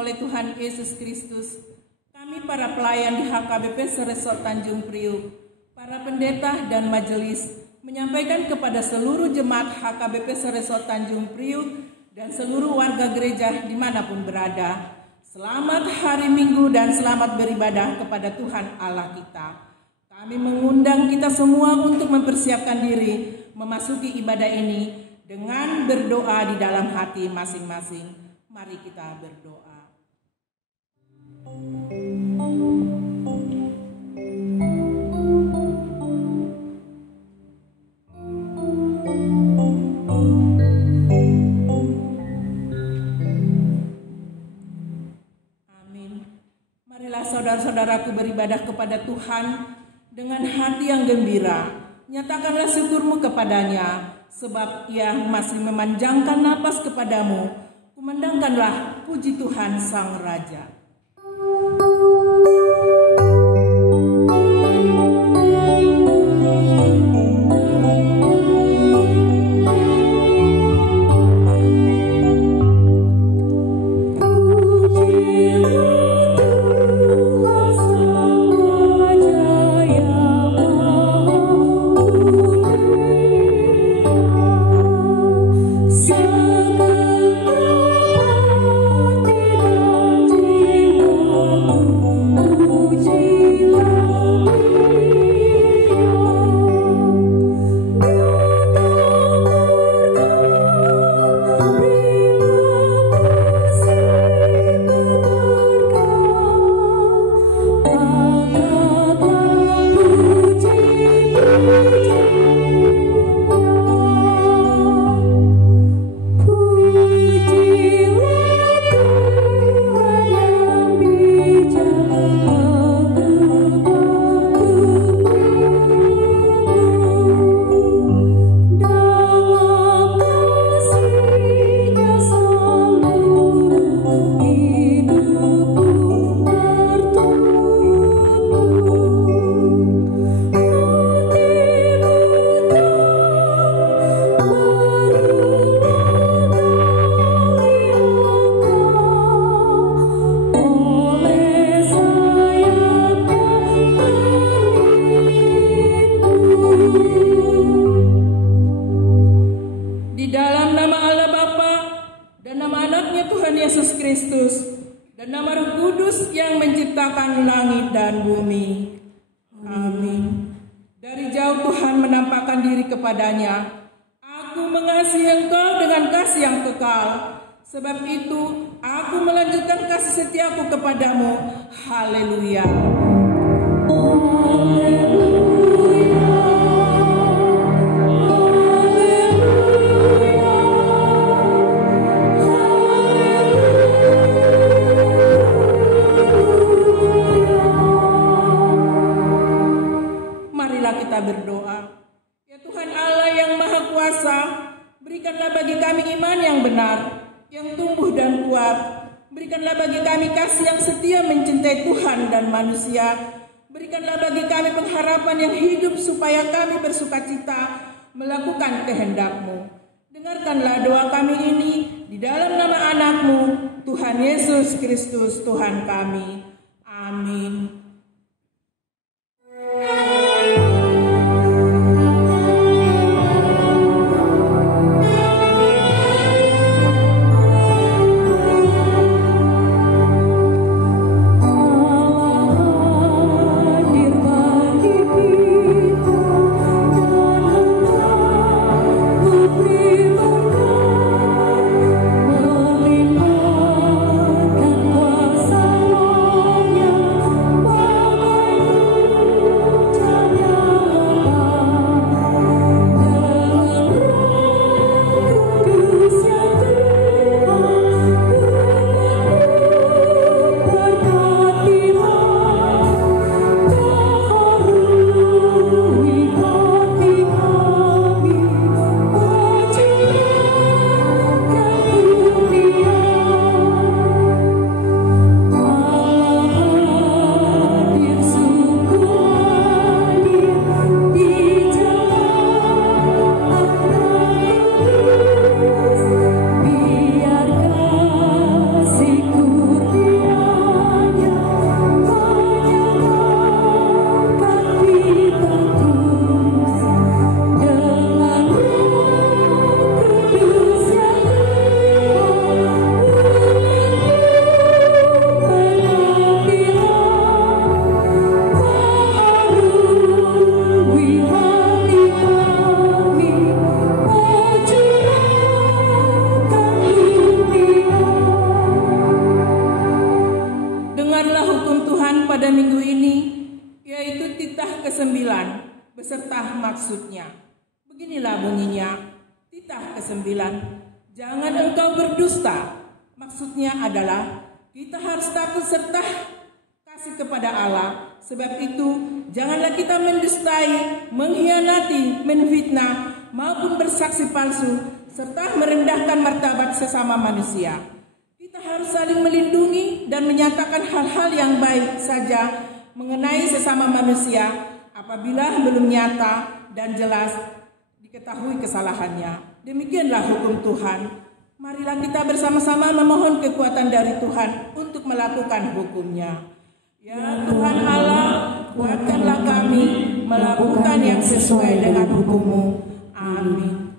Oleh Tuhan Yesus Kristus, kami para pelayan di HKBP Seresot Tanjung Priuk, para pendeta dan majelis menyampaikan kepada seluruh jemaat HKBP Seresot Tanjung Priuk dan seluruh warga gereja dimanapun berada, selamat hari Minggu dan selamat beribadah kepada Tuhan Allah kita. Kami mengundang kita semua untuk mempersiapkan diri memasuki ibadah ini dengan berdoa di dalam hati masing-masing. Mari kita berdoa. Amin. Marilah saudara-saudaraku beribadah kepada Tuhan dengan hati yang gembira. Nyatakanlah syukurmu kepadanya, sebab Ia masih memanjangkan napas kepadamu. Kumandangkanlah puji Tuhan Sang Raja. Sebab itu, aku melanjutkan kasih setiaku kepadamu. Haleluya. Marilah kita berdoa. Ya Tuhan Allah yang Maha Kuasa, berikanlah bagi kami iman yang benar, yang tumbuh dan kuat. Berikanlah bagi kami kasih yang setia mencintai Tuhan dan manusia. Berikanlah bagi kami pengharapan yang hidup supaya kami bersukacita melakukan kehendak-Mu. Dengarkanlah doa kami ini di dalam nama anak-Mu, Tuhan Yesus Kristus Tuhan kami. Amin. Oh atau berdusta. Maksudnya adalah kita harus takut serta kasih kepada Allah. Sebab itu, janganlah kita mendustai, mengkhianati, menfitnah, maupun bersaksi palsu, serta merendahkan martabat sesama manusia. Kita harus saling melindungi dan menyatakan hal-hal yang baik saja mengenai sesama manusia apabila belum nyata dan jelas diketahui kesalahannya. Demikianlah hukum Tuhan. Marilah kita bersama-sama memohon kekuatan dari Tuhan untuk melakukan hukumnya. Ya Tuhan Allah, kuatkanlah kami melakukan yang sesuai dengan hukum-Mu. Amin.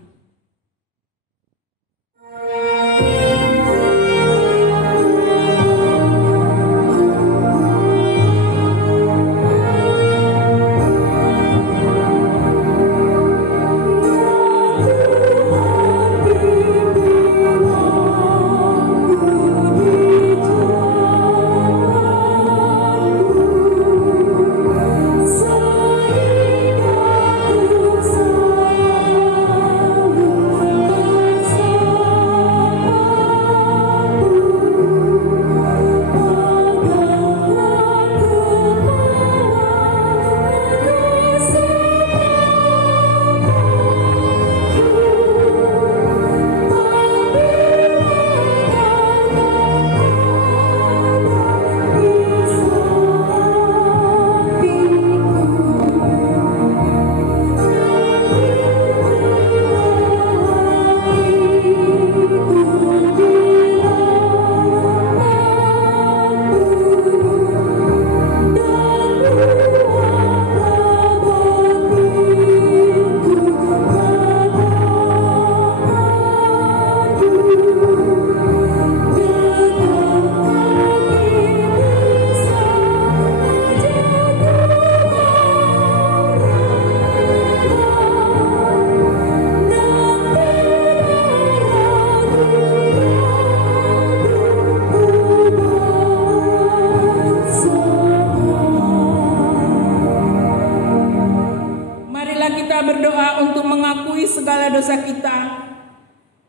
Berdoa untuk mengakui segala dosa kita.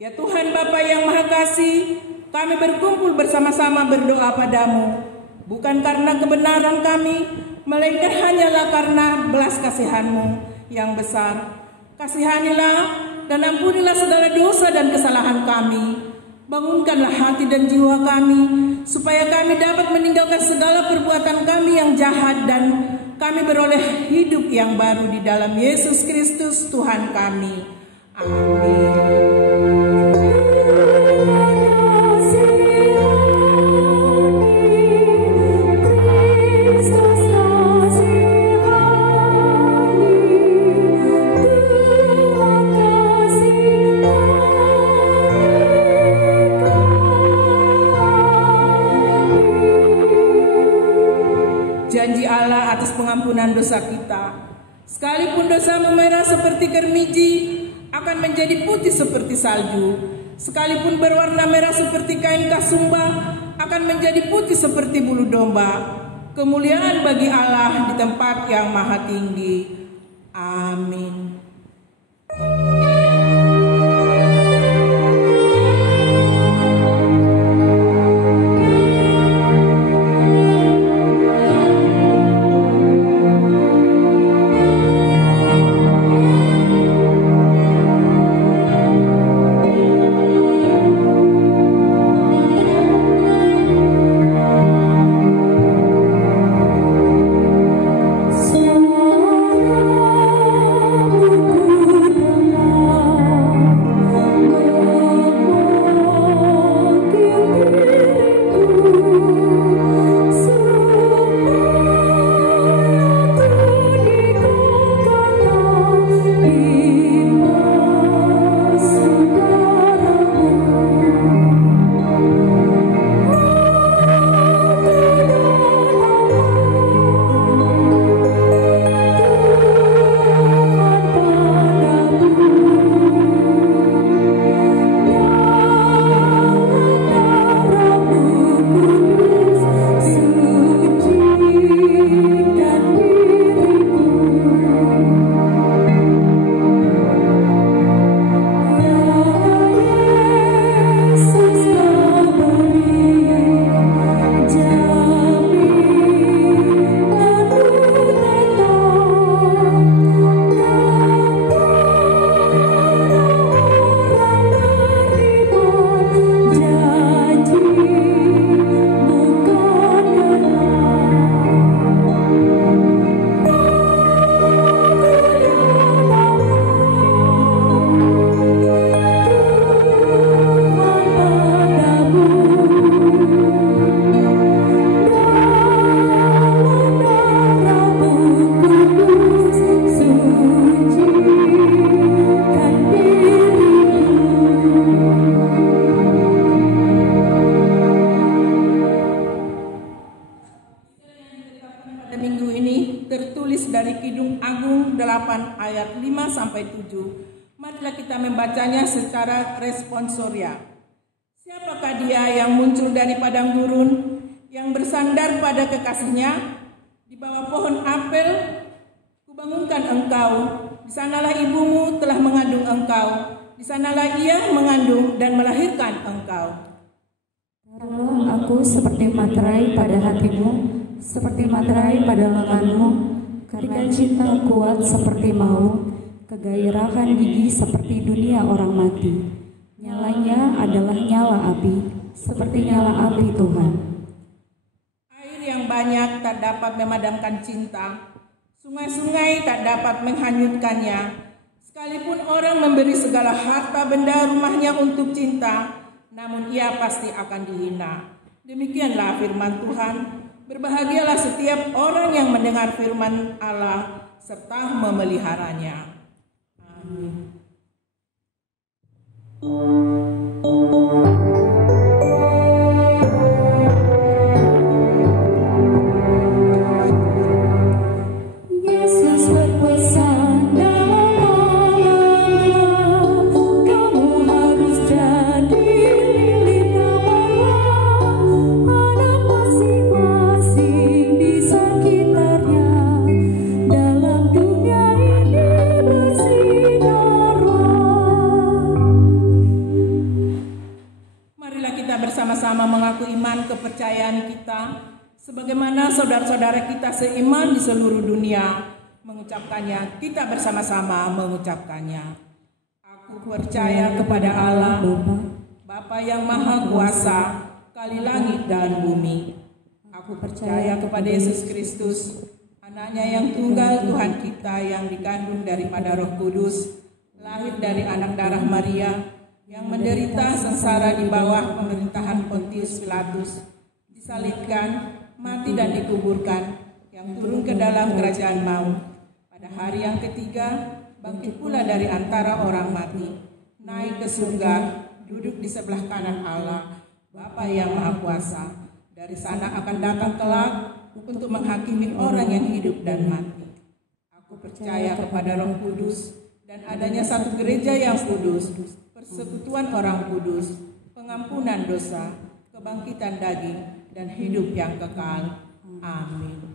Ya Tuhan Bapa yang Maha Kasih, kami berkumpul bersama-sama berdoa padamu, bukan karena kebenaran kami, melainkan hanyalah karena belas kasihan-Mu yang besar. Kasihanilah dan ampunilah segala dosa dan kesalahan kami. Bangunkanlah hati dan jiwa kami, supaya kami dapat meninggalkan segala perbuatan kami yang jahat dan kami beroleh hidup yang baru di dalam Yesus Kristus Tuhan kami. Amin. Janji Allah atas pengampunan dosa kita. Sekalipun dosamu merah seperti kermiji, akan menjadi putih seperti salju. Sekalipun berwarna merah seperti kain kasumba, akan menjadi putih seperti bulu domba. Kemuliaan bagi Allah di tempat yang maha tinggi. Amin. Suara ayat 5-7. Marilah kita membacanya secara responsoria. Siapakah dia yang muncul dari padang gurun, yang bersandar pada kekasihnya? Di bawah pohon apel kubangunkan engkau, di sanalah ibumu telah mengandung engkau, di sanalah ia mengandung dan melahirkan engkau. Taruhlah aku seperti materai pada hatimu, seperti materai pada lenganmu, karena cinta kuat seperti maut, kegairahan gigi seperti dunia orang mati. Nyalanya adalah nyala api, seperti nyala api Tuhan. Air yang banyak tak dapat memadamkan cinta, sungai-sungai tak dapat menghanyutkannya. Sekalipun orang memberi segala harta benda rumahnya untuk cinta, namun ia pasti akan dihina. Demikianlah firman Tuhan. Berbahagialah setiap orang yang mendengar firman Allah serta memeliharanya. Amin. Yesus berpesan dalam Allah, kamu harus jadi lilin Allah, anak masing-masing di sekitarnya, dalam dunia ini bersinarlah. Marilah kita bersama-sama mengaku iman kepercayaan kita, sebagaimana saudara-saudara kita seiman di seluruh dunia mengucapkannya. Kita bersama-sama mengucapkannya. Aku percaya kepada Allah, Bapa yang Maha Kuasa, Kali langit dan bumi. Aku percaya kepada Yesus Kristus, anaknya yang tunggal Tuhan kita, yang dikandung daripada Roh Kudus, lahir dari anak darah Maria, yang menderita sengsara di bawah pemerintahan Pontius Pilatus, disalibkan, mati dan dikuburkan, yang turun ke dalam kerajaan maut. Pada hari yang ketiga, bangkit pula dari antara orang mati, naik ke surga, duduk di sebelah kanan Allah, Bapa yang Maha Kuasa. Dari sana akan datang kelak untuk menghakimi orang yang hidup dan mati. Aku percaya kepada Roh Kudus dan adanya satu gereja yang kudus, persekutuan orang kudus, pengampunan dosa, kebangkitan daging, dan hidup yang kekal. Amin.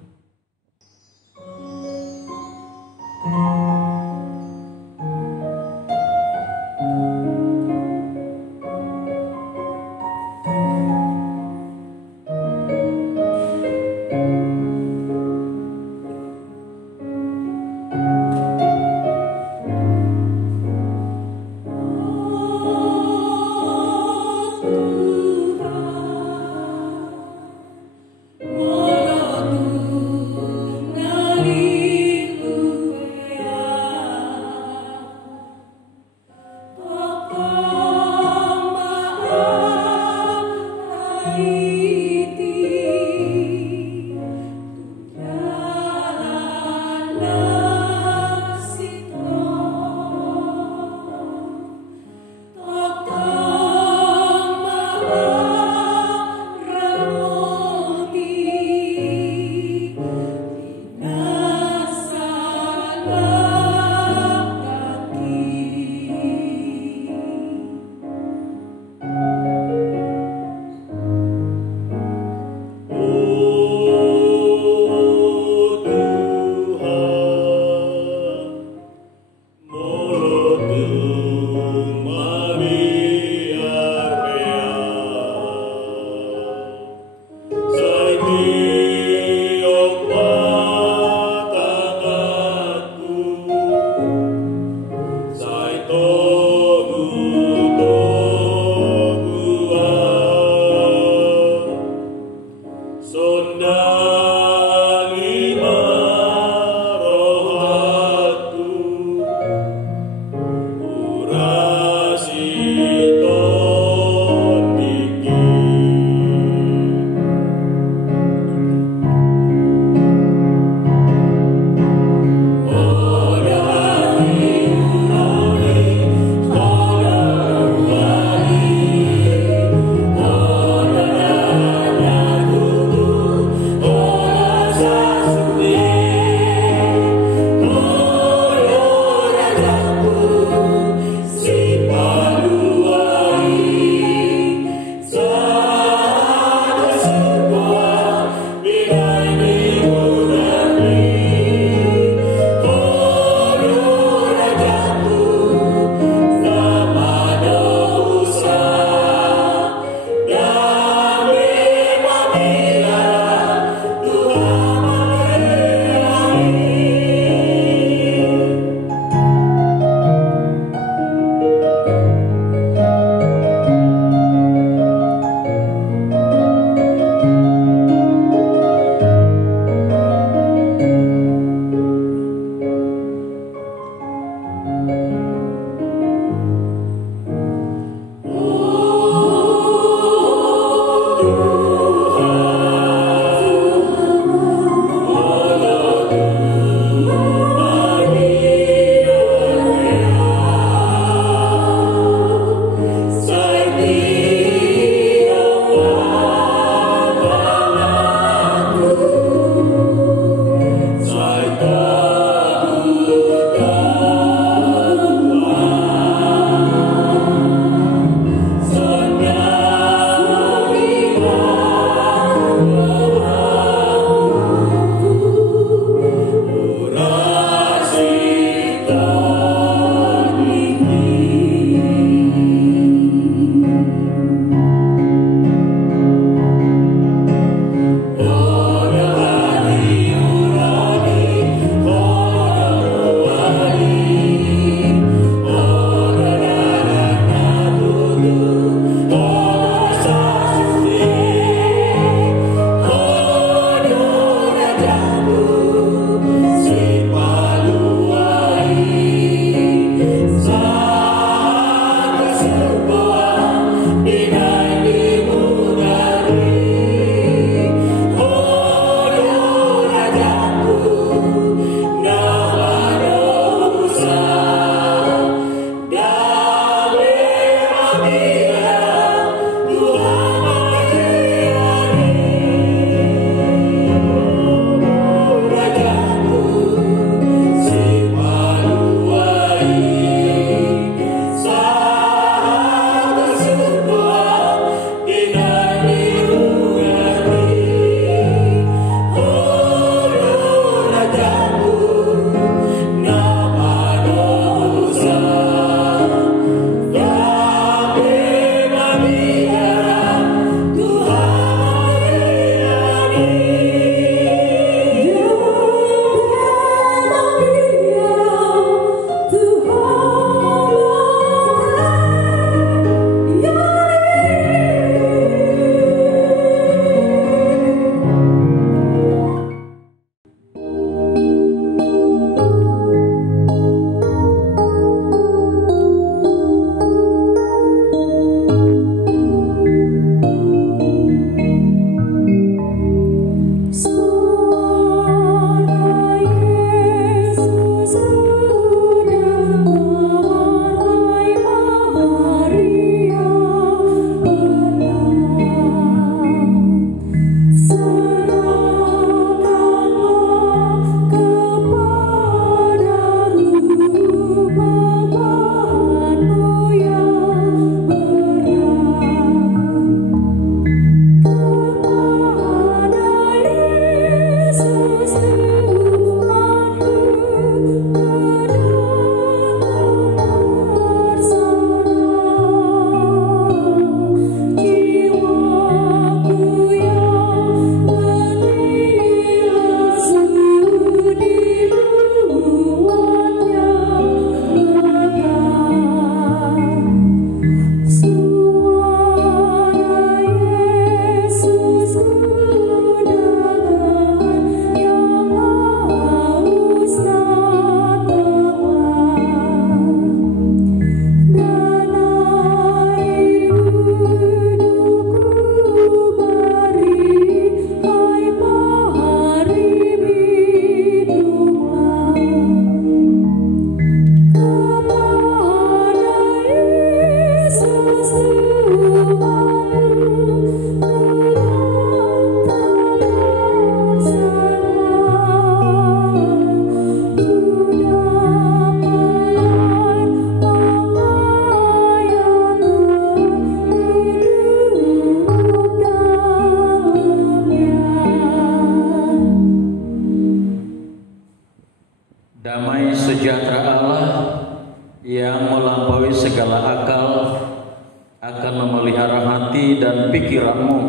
hati dan pikiranmu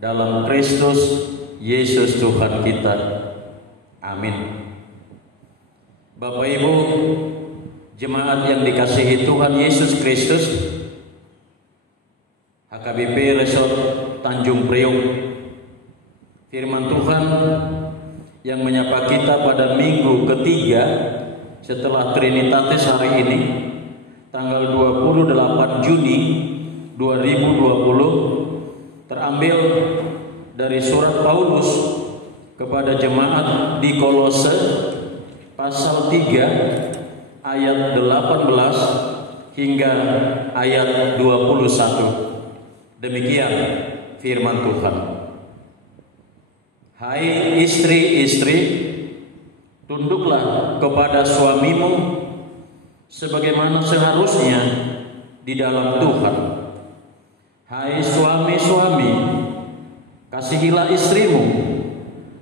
dalam Kristus Yesus Tuhan kita. Amin. Bapak Ibu jemaat yang dikasihi Tuhan Yesus Kristus, HKBP Resort Tanjung Priok, firman Tuhan yang menyapa kita pada minggu ketiga setelah Trinitatis hari ini, tanggal 28 Juni 2020, terambil dari surat Paulus kepada jemaat di Kolose pasal 3 ayat 18 hingga ayat 21. Demikian firman Tuhan. Hai istri-istri, tunduklah kepada suamimu sebagaimana seharusnya di dalam Tuhan. Hai suami-suami, kasihilah istrimu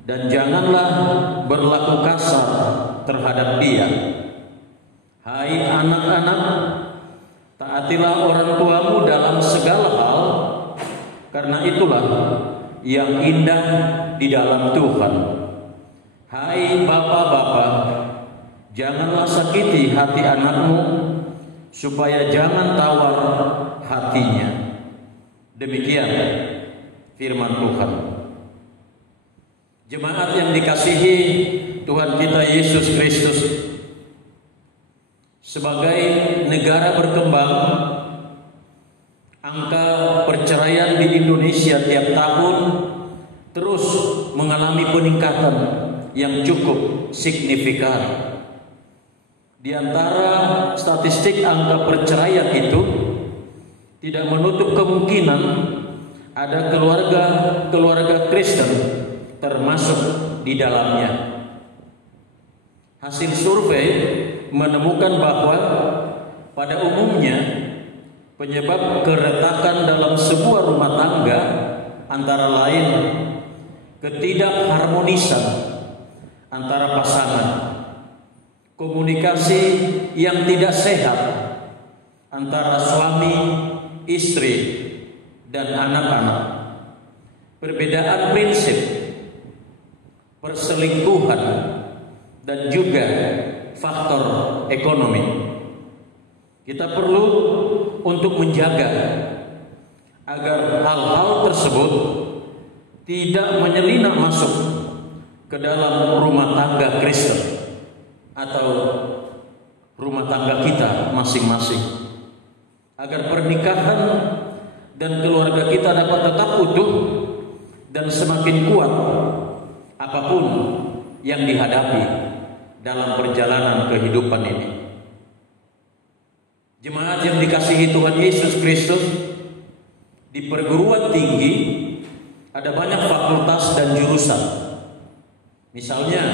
dan janganlah berlaku kasar terhadap dia. Hai anak-anak, taatilah orang tuamu dalam segala hal, karena itulah yang indah di dalam Tuhan. Hai bapak-bapak, janganlah sakiti hati anakmu, supaya jangan tawar hatinya. Demikian firman Tuhan. Jemaat yang dikasihi Tuhan kita Yesus Kristus, sebagai negara berkembang, angka perceraian di Indonesia tiap tahun terus mengalami peningkatan yang cukup signifikan. Di antara statistik angka perceraian itu tidak menutup kemungkinan ada keluarga Kristen termasuk di dalamnya. Hasil survei menemukan bahwa pada umumnya penyebab keretakan dalam sebuah rumah tangga antara lain ketidakharmonisan antara pasangan, komunikasi yang tidak sehat antara suami, istri, dan anak-anak, perbedaan prinsip, perselingkuhan, dan juga faktor ekonomi. Kita perlu untuk menjaga agar hal-hal tersebut tidak menyelinap masuk ke dalam rumah tangga Kristen atau rumah tangga kita masing-masing, agar pernikahan dan keluarga kita dapat tetap utuh dan semakin kuat apapun yang dihadapi dalam perjalanan kehidupan ini. Jemaat yang dikasihi Tuhan Yesus Kristus, di perguruan tinggi ada banyak fakultas dan jurusan. Misalnya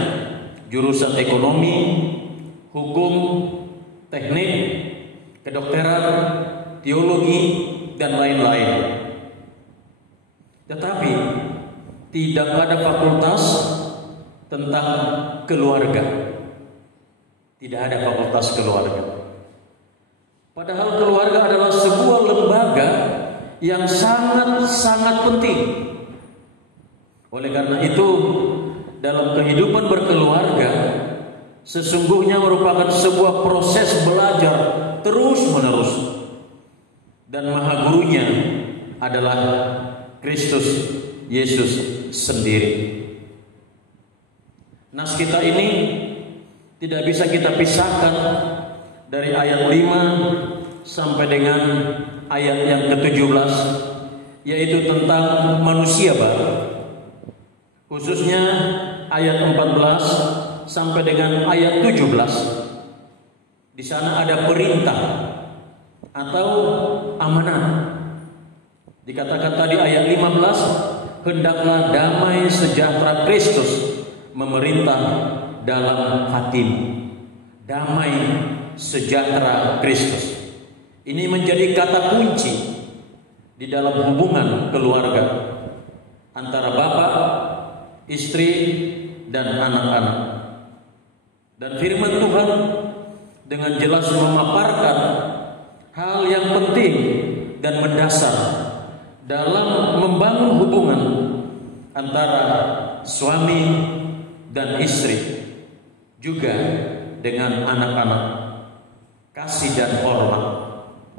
jurusan ekonomi, hukum, teknik, kedokteran, teologi, dan lain-lain. Tetapi tidak ada fakultas tentang keluarga. Tidak ada fakultas keluarga. Padahal keluarga adalah sebuah lembaga yang sangat-sangat penting. Oleh karena itu, dalam kehidupan berkeluarga sesungguhnya merupakan sebuah proses belajar terus-menerus, dan maha gurunya adalah Kristus Yesus sendiri. Nas kita ini tidak bisa kita pisahkan dari ayat 5 sampai dengan ayat yang ke-17, yaitu tentang manusia baru. Khususnya ayat 14 sampai dengan ayat 17. Di sana ada perintah atau amanat. Dikatakan tadi ayat 15, hendaklah damai sejahtera Kristus memerintah dalam hatimu. Damai sejahtera Kristus. Ini menjadi kata kunci di dalam hubungan keluarga antara bapak, istri, dan anak-anak. Dan firman Tuhan dengan jelas memaparkan hal yang penting dan mendasar dalam membangun hubungan antara suami dan istri, juga dengan anak-anak. Kasih dan hormat,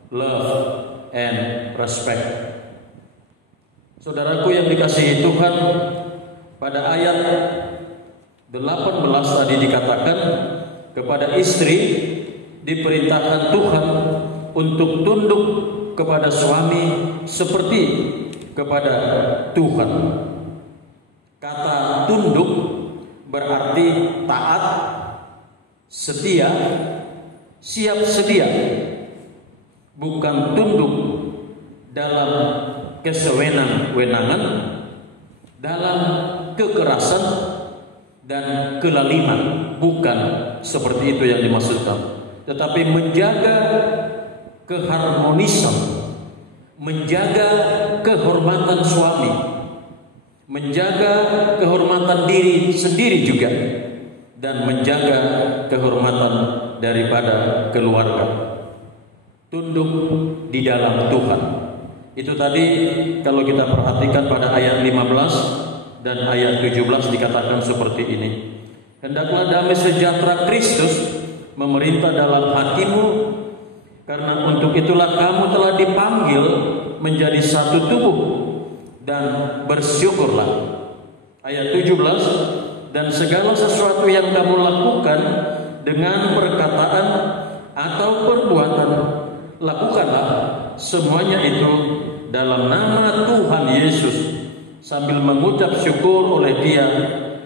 love and respect. Saudaraku yang dikasihi Tuhan, pada ayat 18 tadi dikatakan kepada istri diperintahkan Tuhan untuk tunduk kepada suami seperti kepada Tuhan. Kata tunduk berarti taat, setia, siap sedia. Bukan tunduk dalam kesewenang-wenangan, dalam kekerasan dan kelaliman. Bukan seperti itu yang dimaksudkan, tetapi menjaga keharmonisan, menjaga kehormatan suami, menjaga kehormatan diri sendiri juga, dan menjaga kehormatan daripada keluarga. Tunduk di dalam Tuhan. Itu tadi kalau kita perhatikan pada ayat 15 dan ayat 17 dikatakan seperti ini. Hendaklah damai sejahtera Kristus memerintah dalam hatimu, karena untuk itulah kamu telah dipanggil menjadi satu tubuh, dan bersyukurlah. Ayat 17, dan segala sesuatu yang kamu lakukan dengan perkataan atau perbuatan, lakukanlah semuanya itu dalam nama Tuhan Yesus, sambil mengucap syukur oleh Dia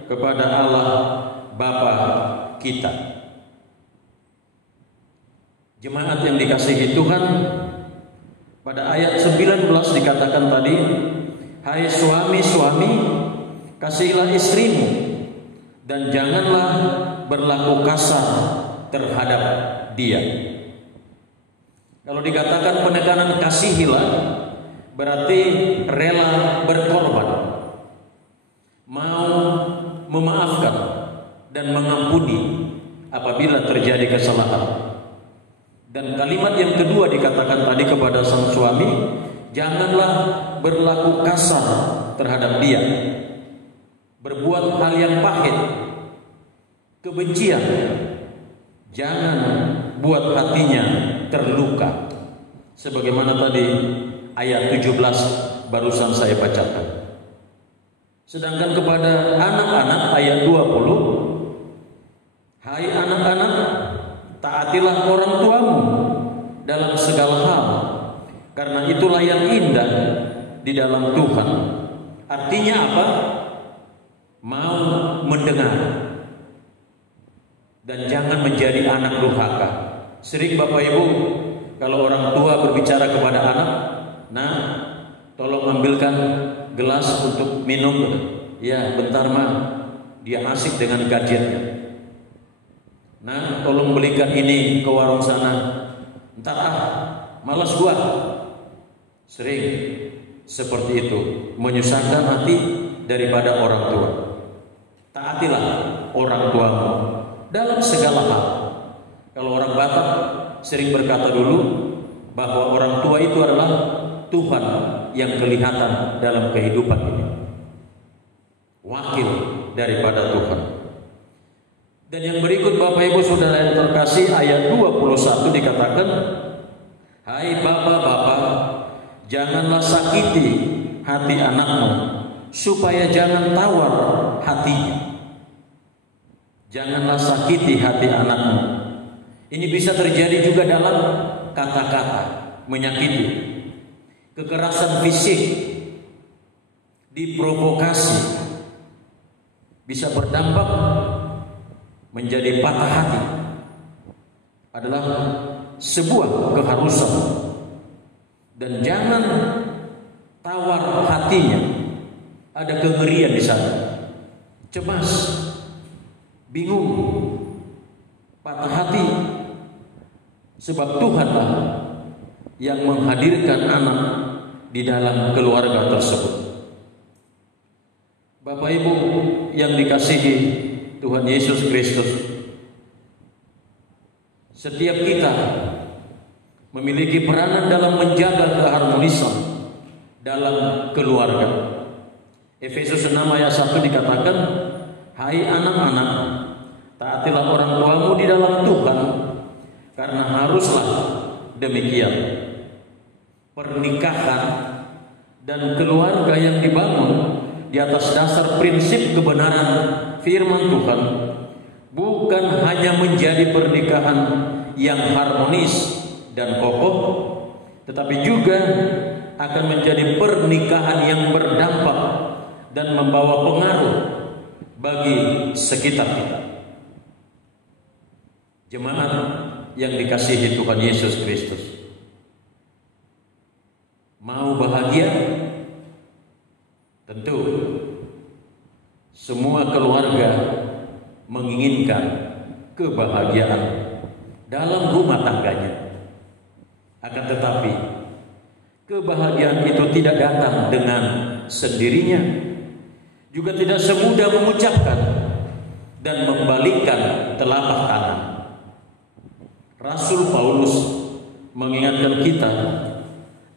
kepada Allah Bapa kita. Jemaat yang dikasihi Tuhan, pada ayat 19 dikatakan tadi, hai suami-suami, kasihilah istrimu, dan janganlah berlaku kasar terhadap dia. Kalau dikatakan penekanan kasihilah, berarti rela berkorban, mau memaafkan dan mengampuni apabila terjadi kesalahan. Dan kalimat yang kedua dikatakan tadi kepada sang suami, janganlah berlaku kasar terhadap dia, berbuat hal yang pahit, kebencian, jangan buat hatinya terluka. Sebagaimana tadi ayat 17 barusan saya bacakan. Sedangkan kepada anak-anak ayat 20, hai anak-anak, taatilah orang tuamu dalam segala hal, karena itulah yang indah di dalam Tuhan. Artinya apa? Mau mendengar dan jangan menjadi anak durhaka. Sering Bapak Ibu, kalau orang tua berbicara kepada anak, nah, tolong ambilkan gelas untuk minum. Ya, bentar mah, dia asik dengan gadgetnya. Nah, tolong belikan ini ke warung sana. Entar malas gua. Sering seperti itu, menyusahkan hati daripada orang tua. Taatilah orang tuamu dalam segala hal. Kalau orang Batak sering berkata dulu bahwa orang tua itu adalah Tuhan yang kelihatan dalam kehidupan ini, wakil daripada Tuhan. Dan yang berikut Bapak Ibu Saudara yang terkasih, ayat 21 dikatakan, hai bapak-bapak, janganlah sakiti hati anakmu, supaya jangan tawar hatinya. Janganlah sakiti hati anakmu. Ini bisa terjadi juga dalam kata-kata, menyakiti, kekerasan fisik, diprovokasi, bisa berdampak menjadi patah hati. Adalah sebuah keharusan. Dan jangan tawar hatinya. Ada kengerian di sana, cemas, bingung, patah hati. Sebab Tuhanlah yang menghadirkan anak di dalam keluarga tersebut. Bapak Ibu yang dikasihi Tuhan Yesus Kristus, setiap kita memiliki peranan dalam menjaga keharmonisan dalam keluarga. Efesus 6 ayat 1 dikatakan, "Hai anak-anak, taatilah orang tuamu di dalam Tuhan, karena haruslah demikian." Pernikahan dan keluarga yang dibangun di atas dasar prinsip kebenaran firman Tuhan bukan hanya menjadi pernikahan yang harmonis dan kokoh, tetapi juga akan menjadi pernikahan yang berdampak dan membawa pengaruh bagi sekitar kita. Jemaat yang dikasihi Tuhan Yesus Kristus, mau bahagia? Tentu semua keluarga menginginkan kebahagiaan dalam rumah tangganya. Akan tetapi kebahagiaan itu tidak datang dengan sendirinya, juga tidak semudah mengucapkan dan membalikkan telapak tangan. Rasul Paulus mengingatkan kita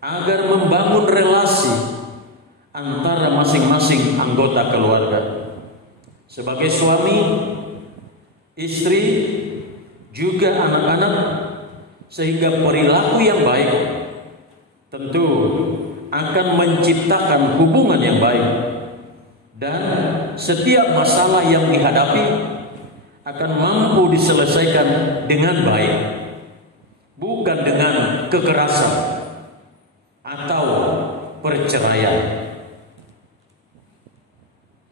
agar membangun relasi antara masing-masing anggota keluarga. Sebagai suami, istri, juga anak-anak, sehingga perilaku yang baik tentu akan menciptakan hubungan yang baik, dan setiap masalah yang dihadapi akan mampu diselesaikan dengan baik, bukan dengan kekerasan atau perceraian.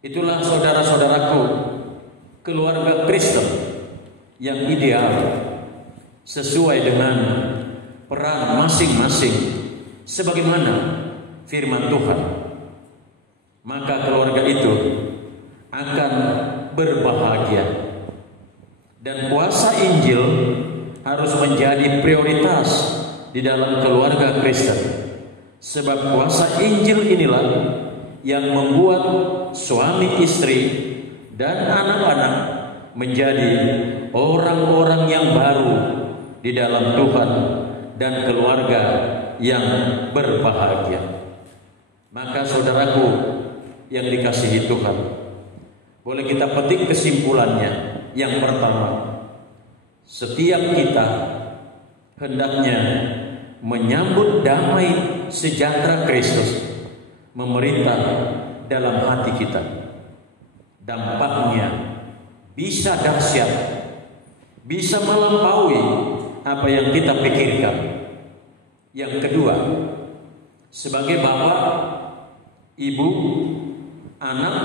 Itulah saudara-saudaraku, keluarga Kristen yang ideal sesuai dengan peran masing-masing sebagaimana firman Tuhan. Maka keluarga itu akan berbahagia, dan kuasa Injil harus menjadi prioritas di dalam keluarga Kristen, sebab kuasa Injil inilah yang membuat suami istri dan anak-anak menjadi orang-orang yang baru di dalam Tuhan dan keluarga yang berbahagia. Maka saudaraku yang dikasihi Tuhan, boleh kita petik kesimpulannya. Yang pertama, setiap kita hendaknya menyambut damai sejahtera Kristus memerintah dalam hati kita. Dampaknya bisa dahsyat, bisa melampaui apa yang kita pikirkan. Yang kedua, sebagai bapak, ibu, anak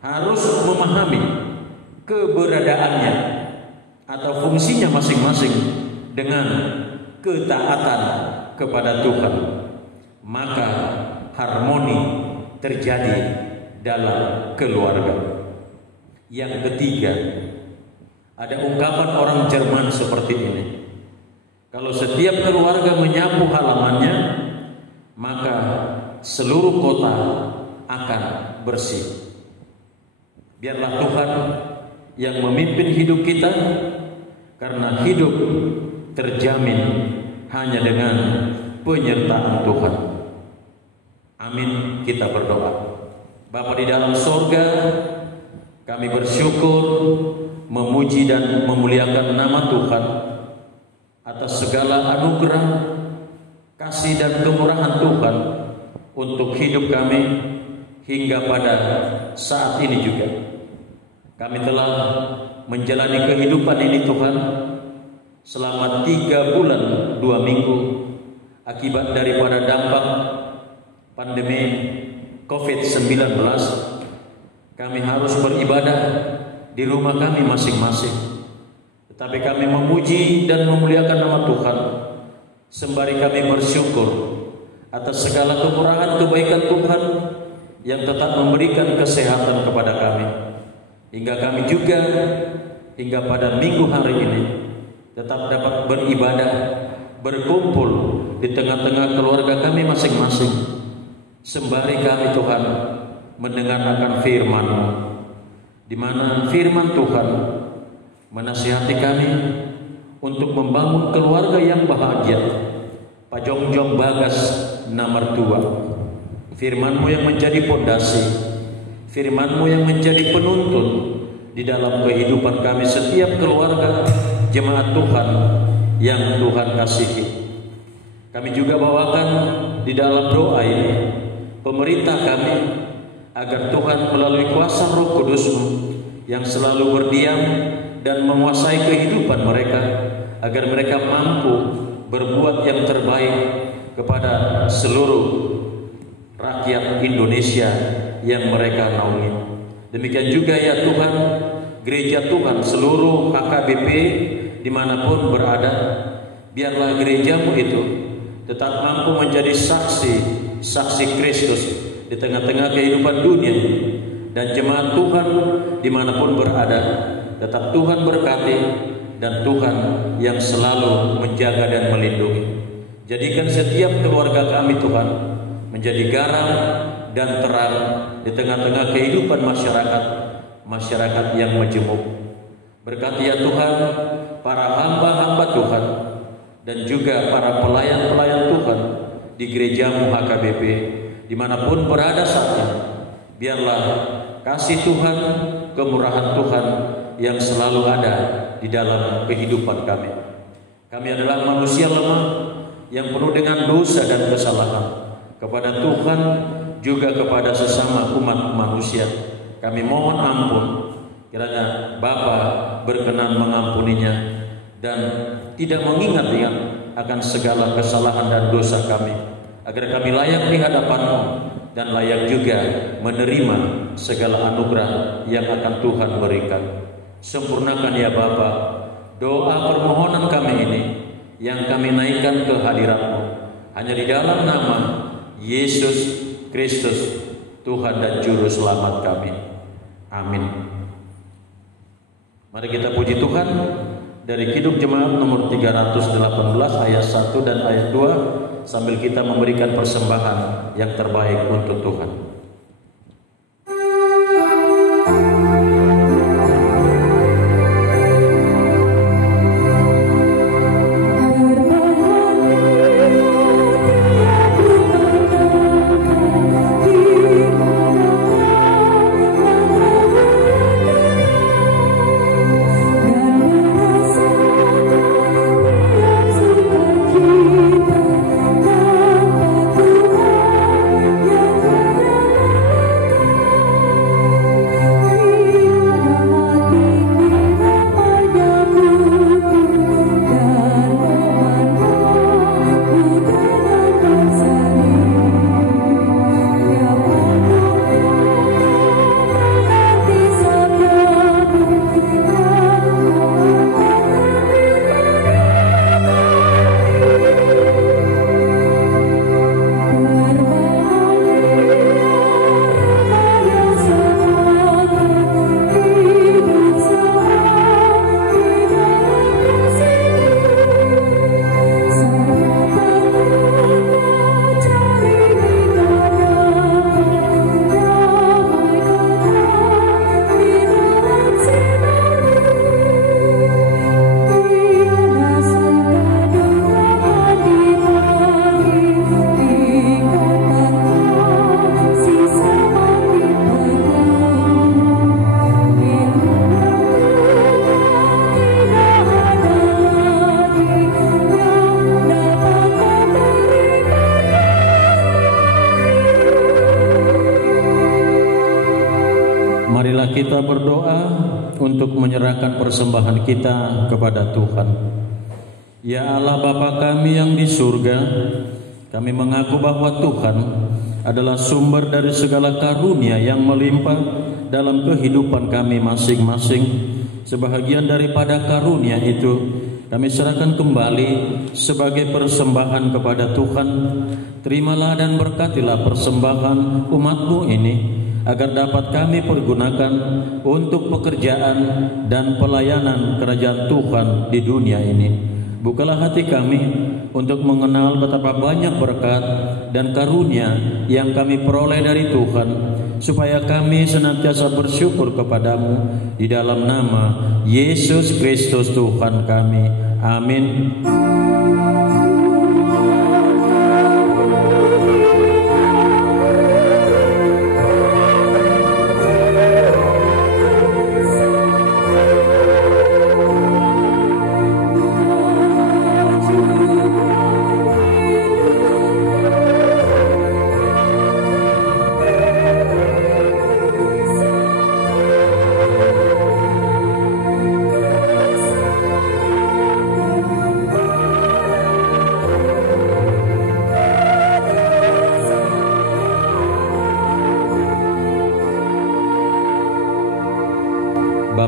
harus memahami keberadaannya atau fungsinya masing-masing dengan ketaatan kepada Tuhan. Maka harmoni terjadi dalam keluarga. Yang ketiga, ada ungkapan orang Jerman seperti ini: kalau setiap keluarga menyapu halamannya, maka seluruh kota akan bersih. Biarlah Tuhan yang memimpin hidup kita, karena hidup terjamin hanya dengan penyertaan Tuhan. Amin. Kita berdoa. Bapa di dalam sorga, kami bersyukur, memuji dan memuliakan nama Tuhan atas segala anugerah, kasih dan kemurahan Tuhan untuk hidup kami hingga pada saat ini juga. Kami telah menjalani kehidupan ini Tuhan selama 3 bulan 2 minggu akibat daripada dampak pandemi COVID-19. Kami harus beribadah di rumah kami masing-masing, tetapi kami memuji dan memuliakan nama Tuhan sembari kami bersyukur atas segala kemurahan kebaikan Tuhan yang tetap memberikan kesehatan kepada kami, hingga kami juga hingga pada minggu hari ini tetap dapat beribadah, berkumpul di tengah-tengah keluarga kami masing-masing, sembari kami Tuhan mendengar akan firman-Mu, di mana firman Tuhan menasihati kami untuk membangun keluarga yang bahagia. Pajongjong Bagas nomor 2. Firman-Mu yang menjadi pondasi, Firman-Mu yang menjadi penuntun di dalam kehidupan kami setiap keluarga jemaat Tuhan yang Tuhan kasihi. Kami juga bawakan di dalam doa ini pemerintah kami, agar Tuhan melalui kuasa Roh Kudus-Mu yang selalu berdiam dan menguasai kehidupan mereka, agar mereka mampu berbuat yang terbaik kepada seluruh rakyat Indonesia yang mereka naungi. Demikian juga ya Tuhan, gereja Tuhan seluruh HKBP dimanapun berada, biarlah gereja-Mu itu tetap mampu menjadi saksi Kristus di tengah-tengah kehidupan dunia. Dan jemaat Tuhan dimanapun berada, tetap Tuhan berkati dan Tuhan yang selalu menjaga dan melindungi. Jadikan setiap keluarga kami Tuhan menjadi garam dan terang di tengah-tengah kehidupan masyarakat yang majemuk. Berkati ya Tuhan para hamba-hamba Tuhan dan juga para pelayan-pelayan Tuhan di gereja-Mu HKBP dimanapun berada saatnya. Biarlah kasih Tuhan, kemurahan Tuhan yang selalu ada di dalam kehidupan kami. Kami adalah manusia lemah yang penuh dengan dosa dan kesalahan kepada Tuhan juga kepada sesama umat manusia. Kami mohon ampun, kiranya Bapa berkenan mengampuninya dan tidak mengingat-ingat akan segala kesalahan dan dosa kami, agar kami layak di hadapan-Mu dan layak juga menerima segala anugerah yang akan Tuhan berikan. Sempurnakan ya Bapa doa permohonan kami ini yang kami naikkan ke hadirat-Mu, hanya di dalam nama Yesus Kristus, Tuhan dan Juru Selamat kami. Amin. Mari kita puji Tuhan dari Kidung Jemaat nomor 318 ayat 1 dan ayat 2 sambil kita memberikan persembahan yang terbaik untuk Tuhan. Kita berdoa untuk menyerahkan persembahan kita kepada Tuhan. Ya Allah Bapa kami yang di surga, kami mengaku bahwa Tuhan adalah sumber dari segala karunia yang melimpah dalam kehidupan kami masing-masing. Sebahagian daripada karunia itu kami serahkan kembali sebagai persembahan kepada Tuhan. Terimalah dan berkatilah persembahan umat-Mu ini, agar dapat kami pergunakan untuk pekerjaan dan pelayanan kerajaan Tuhan di dunia ini. Bukalah hati kami untuk mengenal betapa banyak berkat dan karunia yang kami peroleh dari Tuhan, supaya kami senantiasa bersyukur kepadamu di dalam nama Yesus Kristus Tuhan kami. Amin.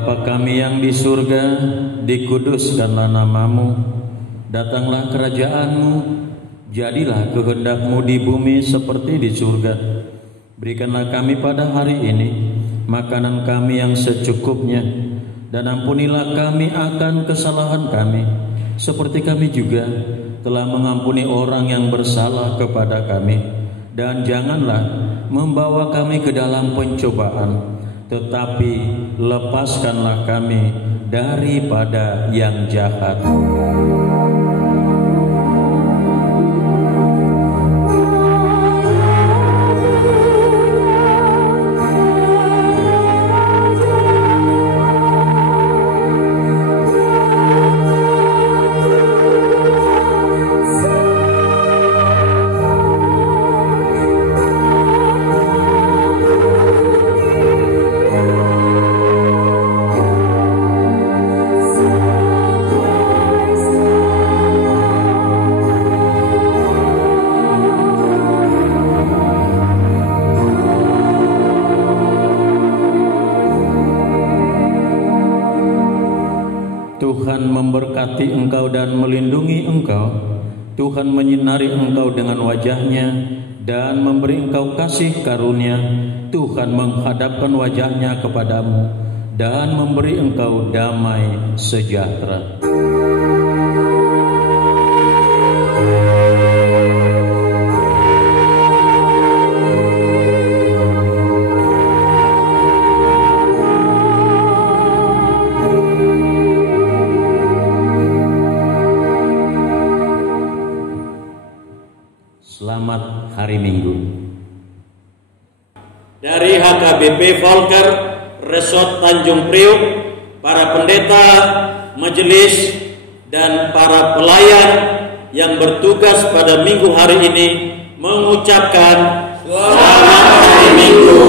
Bapa kami yang di surga, dikuduskanlah namamu, datanglah kerajaan-Mu, jadilah kehendak-Mu di bumi seperti di surga. Berikanlah kami pada hari ini makanan kami yang secukupnya, dan ampunilah kami akan kesalahan kami, seperti kami juga telah mengampuni orang yang bersalah kepada kami. Dan janganlah membawa kami ke dalam pencobaan, tetapi lepaskanlah kami daripada yang jahat. Tuhan memberkati engkau dan melindungi engkau. Tuhan menyinari engkau dengan wajah-Nya dan memberi engkau kasih karunia. Tuhan menghadapkan wajah-Nya kepadamu dan memberi engkau damai sejahtera. Selamat Hari Minggu. Dari HKBP Volker Resort Tanjung Priuk, para pendeta, majelis, dan para pelayan yang bertugas pada minggu hari ini mengucapkan Selamat Hari Minggu.